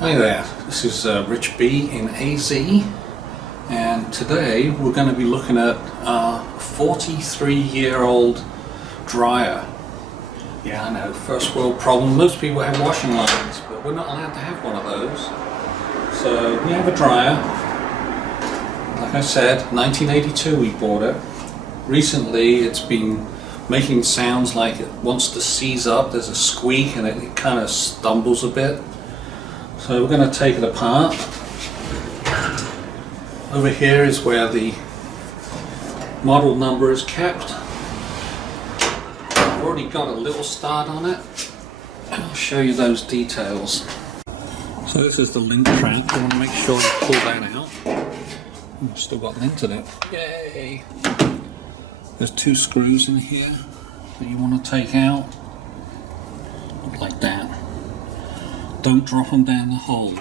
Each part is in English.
Hi there, this is Rich B in AZ, and today we're going to be looking at our 43-year-old dryer. Yeah, I know, first world problem. Most people have washing lines, but we're not allowed to have one of those. So we have a dryer. Like I said, 1982 we bought it. Recently it's been making sounds like it wants to seize up. There's a squeak and it kind of stumbles a bit. So we're going to take it apart. Over here is where the model number is kept. I've already got a little start on it, and I'll show you those details. So this is the lint trap. You want to make sure you pull that out. I've still got lint in it. Yay! There's two screws in here that you want to take out. Like that. Don't drop them down the hole.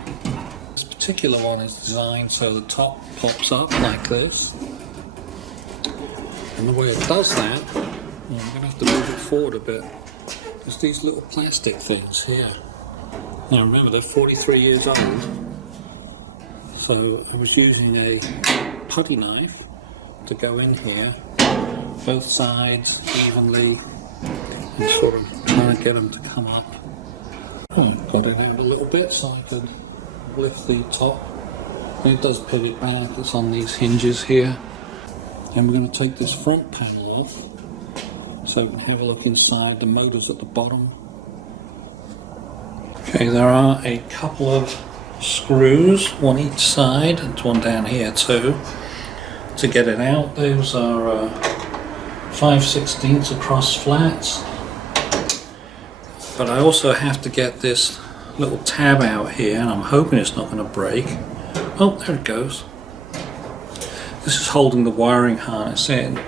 This particular one is designed so the top pops up like this. And the way it does that, I'm going to have to move it forward a bit. There's these little plastic things here. Now remember, they're 43 years old. So I was using a putty knife to go in here, both sides evenly, and sort of trying to get them to come up. I got it out a little bit so I could lift the top. And it does pivot back, it's on these hinges here. And we're going to take this front panel off so we can have a look inside. The motor's at the bottom. Okay, there are a couple of screws, one each side, and one down here too, to get it out. Those are 5/16 across flats. But I also have to get this little tab out here, and I'm hoping it's not going to break. Oh, there it goes. This is holding the wiring harness in,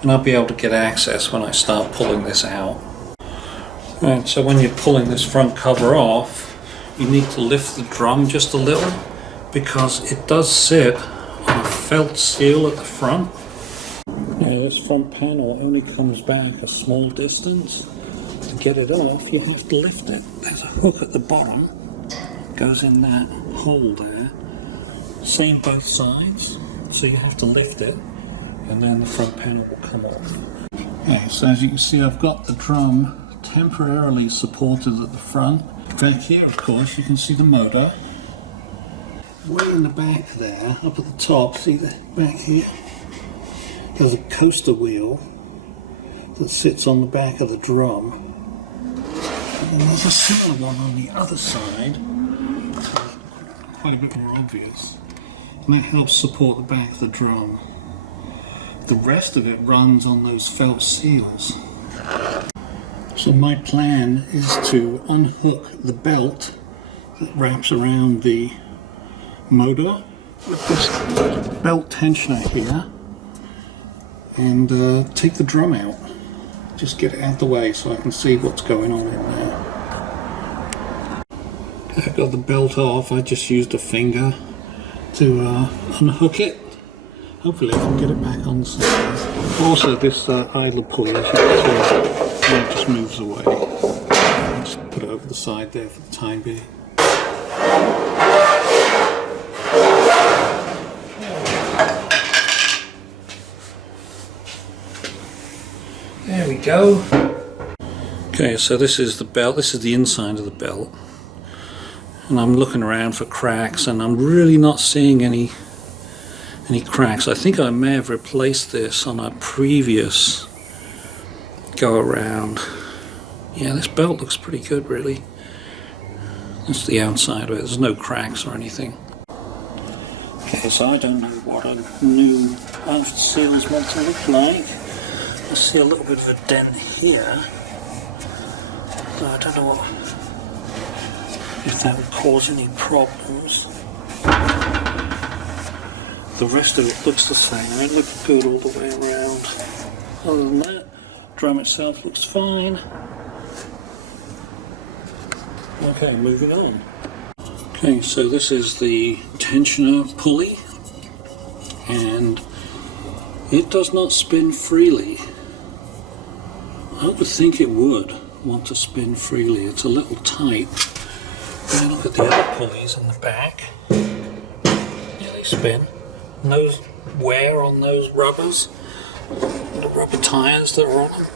and I'll be able to get access when I start pulling this out. Right, so when you're pulling this front cover off, you need to lift the drum just a little, because it does sit on a felt seal at the front. Now this front panel only comes back a small distance. To get it off, you have to lift it. There's a hook at the bottom, goes in that hole there. Same both sides, so you have to lift it, and then the front panel will come off. Okay, so as you can see, I've got the drum temporarily supported at the front. Back here, of course, you can see the motor. Way in the back there, up at the top, see the back here? There's a coaster wheel that sits on the back of the drum. And there's a similar one on the other side, quite a bit more obvious, and that helps support the back of the drum. The rest of it runs on those felt seals. So my plan is to unhook the belt that wraps around the motor with this belt tensioner here and take the drum out. Just get it out of the way so I can see what's going on in there. I've got the belt off. I just used a finger to unhook it. Hopefully I can get it back on the side. Also this idler pulley, as you can see, it just moves away. I'll just put it over the side there for the time being. There we go. Okay, so this is the belt. This is the inside of the belt. And I'm looking around for cracks, and I'm really not seeing any cracks. I think I may have replaced this on a previous go around. Yeah, this belt looks pretty good, really. That's the outside of it. There's no cracks or anything. Okay, so I don't know what a new after seal is meant to look like. I see a little bit of a dent here. So I don't know if that would cause any problems. The rest of it looks the same. It looks good all the way around. Other than that, drum itself looks fine. Okay, moving on. Okay, so this is the tensioner pulley, and it does not spin freely. I would think it would want to spin freely. It's a little tight. Now look at the other pulleys on the back. Yeah, they spin. And those wear on those rubbers, the rubber tyres that are on them,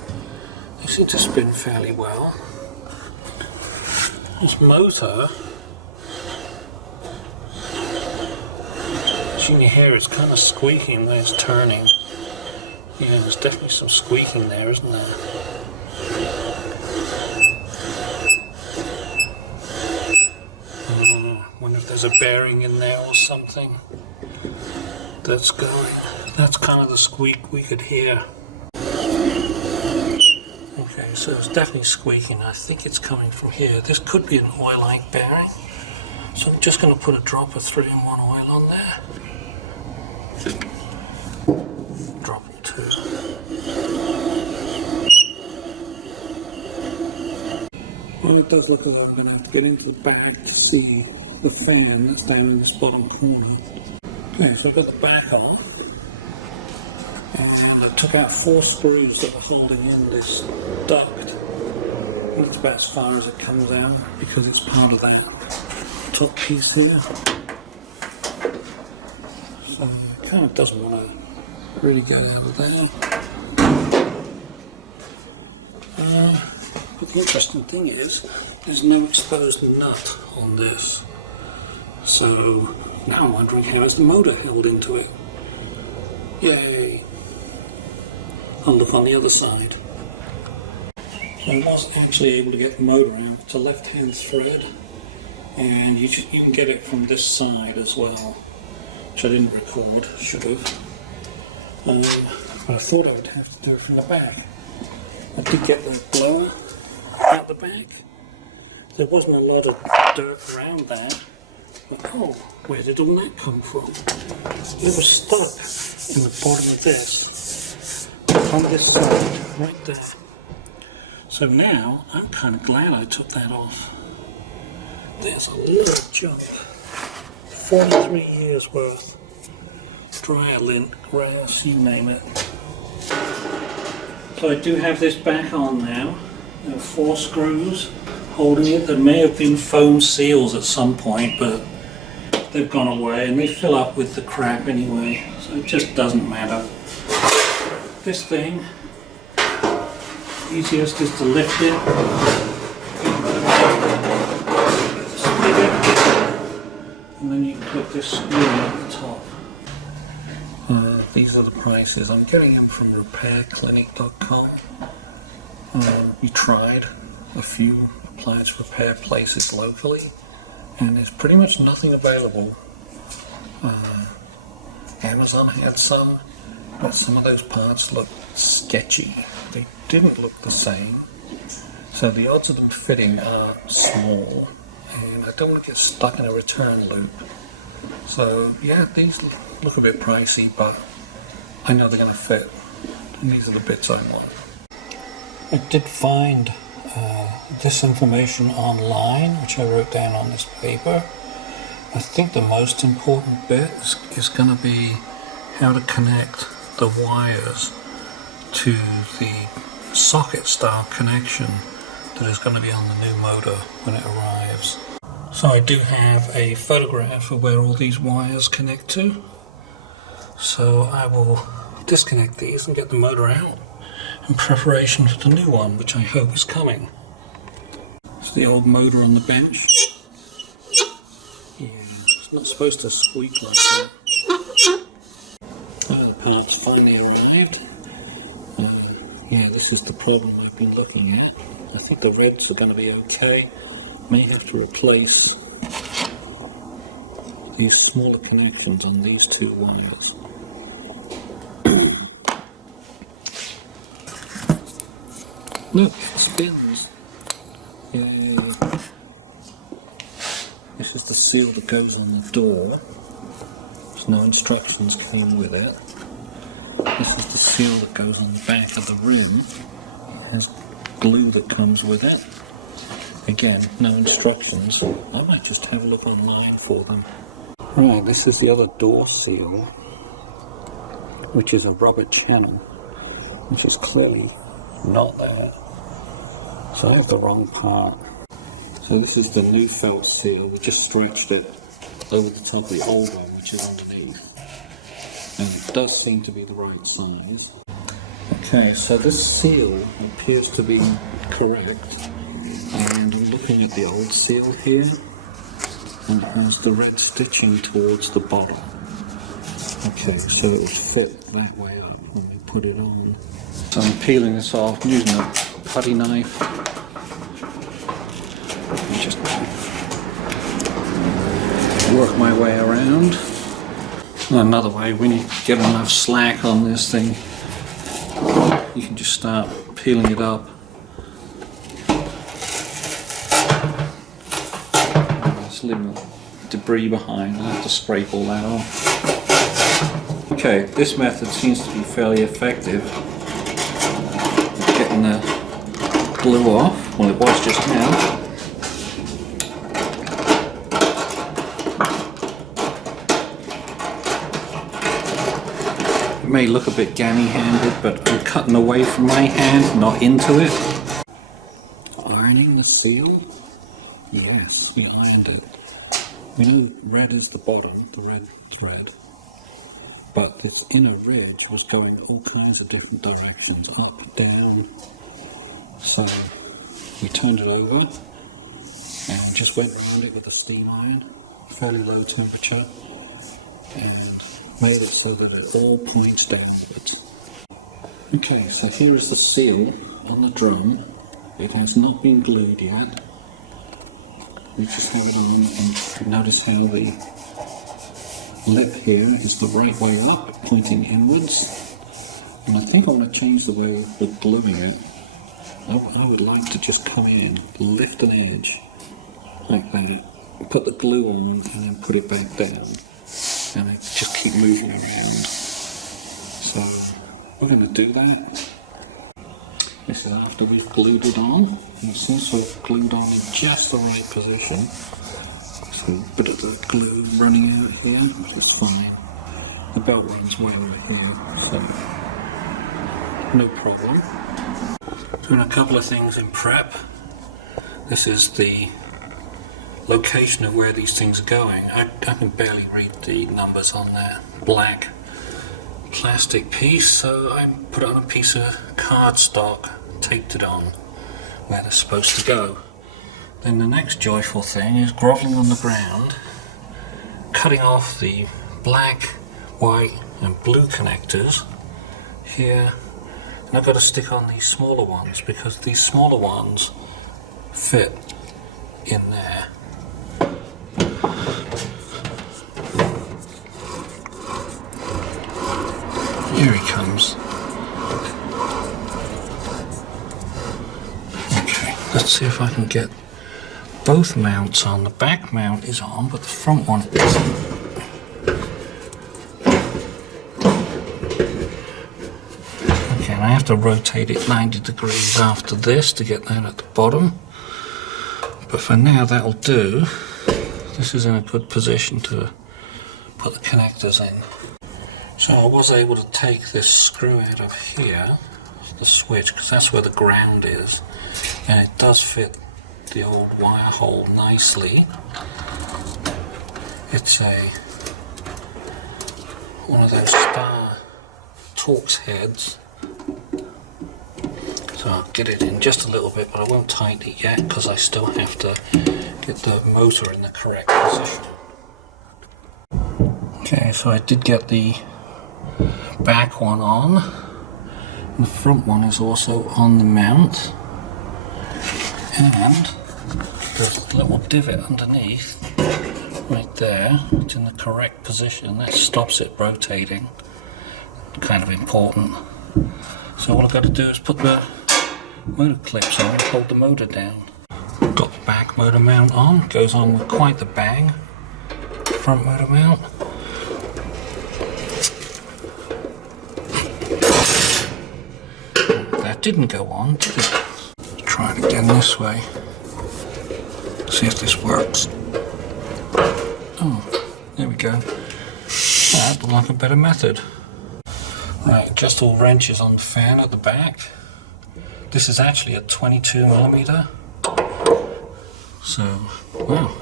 they seem to spin fairly well. This motor, as you can hear, it's kind of squeaking when it's turning. Yeah, there's definitely some squeaking there, isn't there? Wonder if there's a bearing in there or something that's going. That's kind of the squeak we could hear. Okay, so it's definitely squeaking. I think it's coming from here. This could be an oil-like bearing. So I'm just going to put a drop of 3-in-1 oil on there. Drop or two. Well, it does look as though I'm going to have to get into the back to see the fan that's down in this bottom corner. Okay, so I've got the back on. And I took out 4 screws that were holding in this duct. And it's about as far as it comes out because it's part of that top piece here. So it kind of doesn't want to really get out of there. But the interesting thing is, there's no exposed nut on this. So now I'm wondering how is the motor held into it. Yay! I'll look on the other side. So I was actually able to get the motor out. It's a left-hand thread, and you can get it from this side as well, which I didn't record, should have. But I thought I would have to do it from the back. I did get the blower out the back. There wasn't a lot of dirt around there. But oh, where did all that come from? It was stuck in the bottom of this, on this side, right there. So now, I'm kind of glad I took that off. There's a little jump. 43 years worth. Dryer lint, grass, you name it. So I do have this back on now. There are 4 screws holding it. There may have been foam seals at some point, but they've gone away and they fill up with the crap anyway, so it just doesn't matter. This thing, easiest is to lift it, split it, and then you can put this screw at the top. These are the prices. I'm getting them from repairclinic.com. We tried a few appliance repair places locally, and there's pretty much nothing available. Amazon had some, but some of those parts looked sketchy. They didn't look the same, so the odds of them fitting are small, and I don't want to get stuck in a return loop. So yeah, these look a bit pricey, but I know they're going to fit, and these are the bits I want. I did find this information online, which I wrote down on this paper. I think the most important bit is going to be how to connect the wires to the socket style connection that is going to be on the new motor when it arrives. So I do have a photograph of where all these wires connect to. So I will disconnect these and get the motor out in preparation for the new one, which I hope is coming. It's the old motor on the bench. Yeah, it's not supposed to squeak like that. Oh, the parts finally arrived. Yeah, this is the problem I've been looking at. I think the reds are going to be okay. May have to replace these smaller connections on these 2 wires. Look, it spins. Yay. This is the seal that goes on the door. There's no instructions came with it. This is the seal that goes on the back of the rim. It has glue that comes with it. Again, no instructions. I might just have a look online for them. Right, this is the other door seal, which is a rubber channel, which is clearly not that. So I have the wrong part. So this is the new felt seal. We just stretched it over the top of the old one, which is underneath. And it does seem to be the right size. Okay, so this seal appears to be correct. And I'm looking at the old seal here, and it has the red stitching towards the bottom. Okay, so it would fit that way up when we put it on. So I'm peeling this off using a putty knife. And just work my way around. And another way, when you get enough slack on this thing, you can just start peeling it up. There's a little debris behind. I have to scrape all that off. Okay, this method seems to be fairly effective at getting the glue off. Well, it was just now. It may look a bit gammy-handed, but I'm cutting away from my hand, not into it. Ironing the seal? Yes, we ironed it. We know red is the bottom, the red thread, but this inner ridge was going all kinds of different directions, up, down. So we turned it over and just went around it with a steam iron, fairly low temperature, and made it so that it all points downwards. Okay, so here is the seal on the drum. It has not been glued yet. We just have it on, and notice how the lip here is the right way up, pointing inwards. And I think I want to change the way we're gluing it. I would like to just come in, lift an edge like that, put the glue on, and then put it back down. And I just keep moving around. So we're going to do that. This is after we've glued it on. And since we've glued on in just the right position, so a bit of the glue running out here, but it's fine. The belt runs way over here, so no problem. Doing a couple of things in prep. This is the location of where these things are going. I can barely read the numbers on that black plastic piece, so I put it on a piece of cardstock, taped it on where they're supposed to go. Then the next joyful thing is groveling on the ground, cutting off the black, white and blue connectors here, and I've got to stick on these smaller ones because these smaller ones fit in there. Here he comes. Okay, let's see if I can get both mounts on. The back mount is on, but the front one isn't. Okay, and I have to rotate it 90 degrees after this to get that at the bottom. But for now, that'll do. This is in a good position to put the connectors in. So I was able to take this screw out of here, the switch, because that's where the ground is, and it does fit the old wire hole nicely. It's one of those Star Torx heads, so I'll get it in just a little bit, but I won't tighten it yet because I still have to get the motor in the correct position. Okay, so I did get the back one on, and the front one is also on the mount, and there's a little divot underneath right there. It's in the correct position. That stops it rotating. Kind of important. So all I've got to do is put the motor clips on and hold the motor down. Got the back motor mount on, goes on with quite the bang. Front motor mount. That didn't go on, did it? Let's try it again this way. See if this works. Oh, there we go. That looked like a better method. Right, adjust all wrenches on the fan at the back. This is actually a 22mm. So, wow,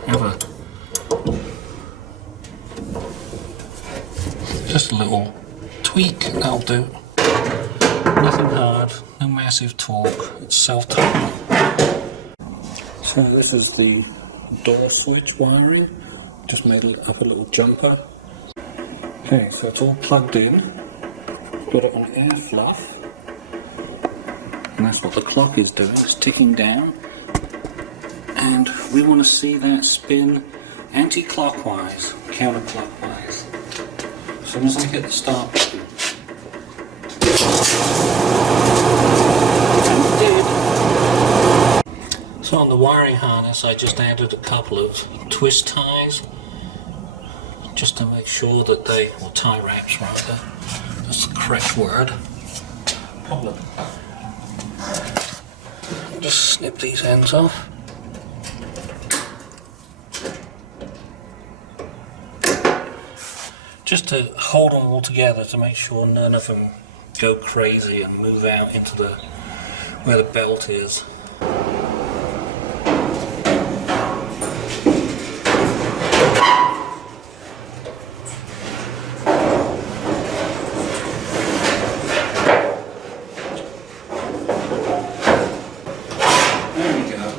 just a little tweak, that'll do. Nothing hard, no massive torque, it's self-tightening. So this is the door switch wiring, just made up a little jumper. Okay, so it's all plugged in, got it on air fluff, and that's what the clock is doing, it's ticking down. And we want to see that spin anti-clockwise, counterclockwise. As soon as I hit the start button. And it did. So on the wiring harness I just added a couple of twist ties, just to make sure that they, or tie wraps rather, that's the correct word. Just snip these ends off. Just to hold them all together to make sure none of them go crazy and move out into the where the belt is. There we go.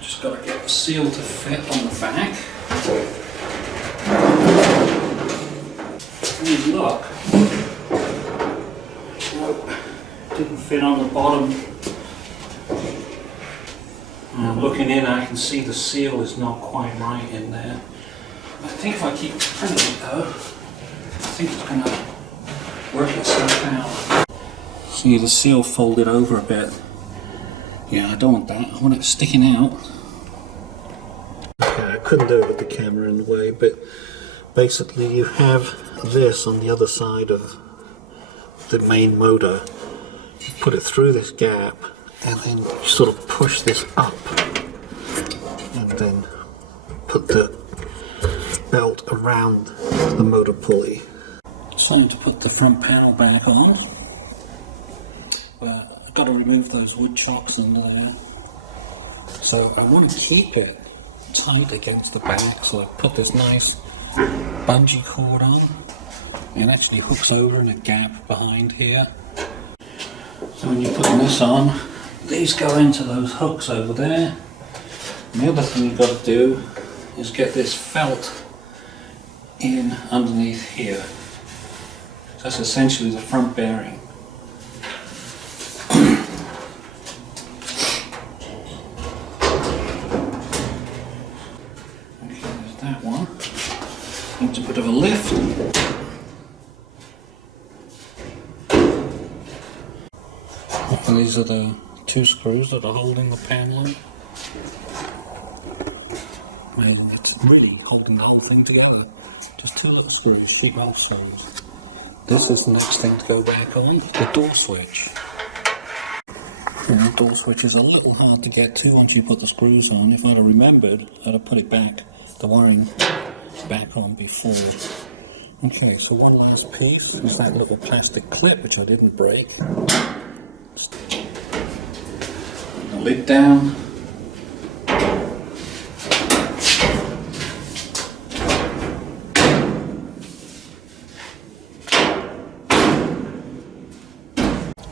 Just got to get the seal to fit on the back. Any luck? Nope, didn't fit on the bottom. Looking in, I can see the seal is not quite right in there. I think if I keep turning it though, I think it's going to work itself out. See the seal folded over a bit. Yeah, I don't want that. I want it sticking out. Okay, I couldn't do it with the camera in the way, but basically you have this on the other side of the main motor. You put it through this gap and then you sort of push this up and then put the belt around the motor pulley. It's time to put the front panel back on, but I've got to remove those wood chocks under there. So I want to keep it tight against the back, so I put this nice bungee cord on. It actually hooks over in a gap behind here. So when you're putting this on, these go into those hooks over there. And the other thing you've got to do is get this felt in underneath here. That's essentially the front bearing. Okay, there's that one. Needs a bit of a lift. And these are the two screws that are holding the panel. And it's really holding the whole thing together. Just two little screws, sheet metal screws. This is the next thing to go back on, the door switch. And the door switch is a little hard to get to once you put the screws on. If I'd have remembered, I'd have put it back, the wiring back on before. Okay, so one last piece is that little plastic clip, which I didn't break. The lid down.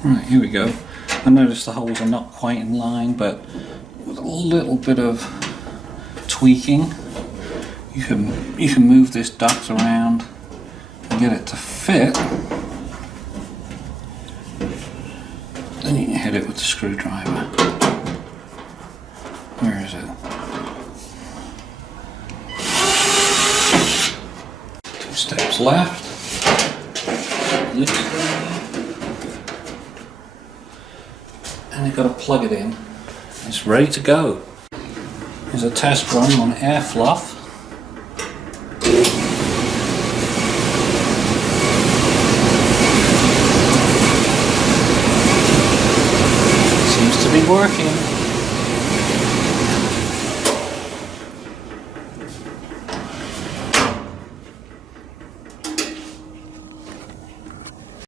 Right, here we go. I noticed the holes are not quite in line, but with a little bit of tweaking, you can move this duct around and get it to fit. Then you can hit it with the screwdriver. Where is it? Two steps left. Lift there. And you've got to plug it in. It's ready to go. Here's a test run on air fluff. Seems to be working.